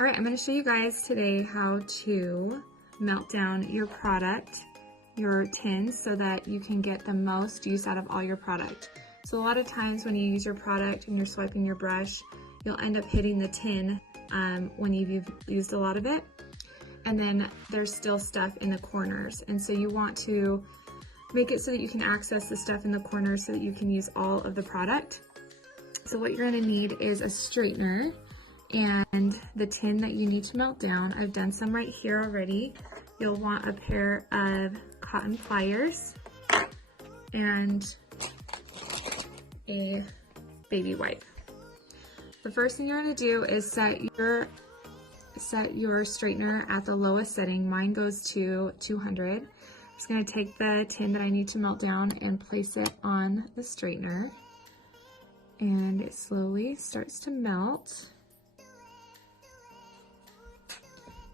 All right, I'm going to show you guys today how to melt down your product, your tins, so that you can get the most use out of all your product. So a lot of times when you use your product and you're swiping your brush, you'll end up hitting the tin when you've used a lot of it. And then there's still stuff in the corners. And so you want to make it so that you can access the stuff in the corners so that you can use all of the product. So what you're going to need is a straightener and the tin that you need to melt down. I've done some right here already. You'll want a pair of cotton pliers and a baby wipe. The first thing you're going to do is set your straightener at the lowest setting. Mine goes to 200. I'm just going to take the tin that I need to melt down and place it on the straightener, and it slowly starts to melt.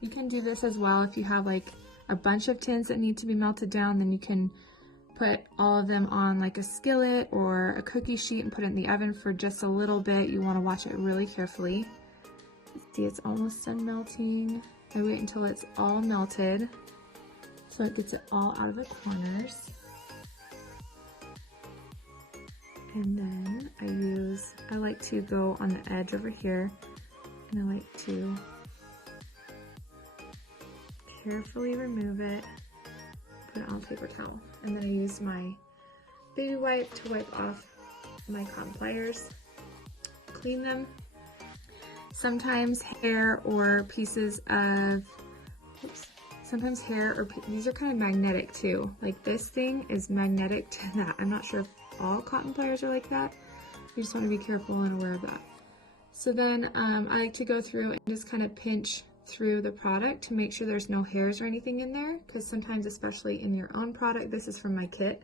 You can do this as well if you have like a bunch of tins that need to be melted down. Then you can put all of them on like a skillet or a cookie sheet and put it in the oven for just a little bit. You want to watch it really carefully. See, it's almost done melting. I wait until it's all melted so it gets it all out of the corners. And then I like to go on the edge over here, and I like to carefully remove it, put it on a paper towel. And then I use my baby wipe to wipe off my cotton pliers, clean them. Sometimes hair or pieces of, these are kind of magnetic too. Like this thing is magnetic to that. I'm not sure if all cotton pliers are like that. You just want to be careful and aware of that. So then I like to go through and just kind of pinch through the product to make sure there's no hairs or anything in there, because sometimes, especially in your own product, this is from my kit,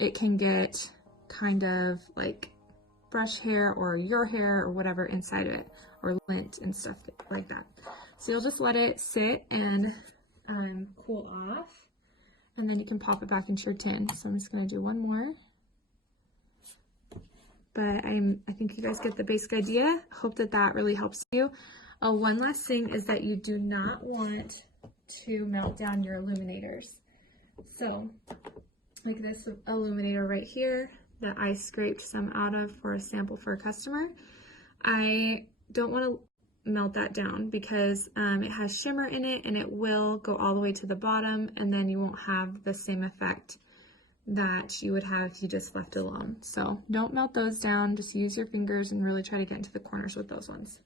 it can get kind of like brush hair or your hair or whatever inside of it, or lint and stuff like that. So you'll just let it sit and cool off, and then you can pop it back into your tin. So I'm just going to do one more. But I think you guys get the basic idea. Hope that really helps you. One last thing is that you do not want to melt down your illuminators. So like this illuminator right here that I scraped some out of for a sample for a customer, I don't want to melt that down because it has shimmer in it and it will go all the way to the bottom, and then you won't have the same effect that you would have if you just left it alone. So don't melt those down, just use your fingers and really try to get into the corners with those ones.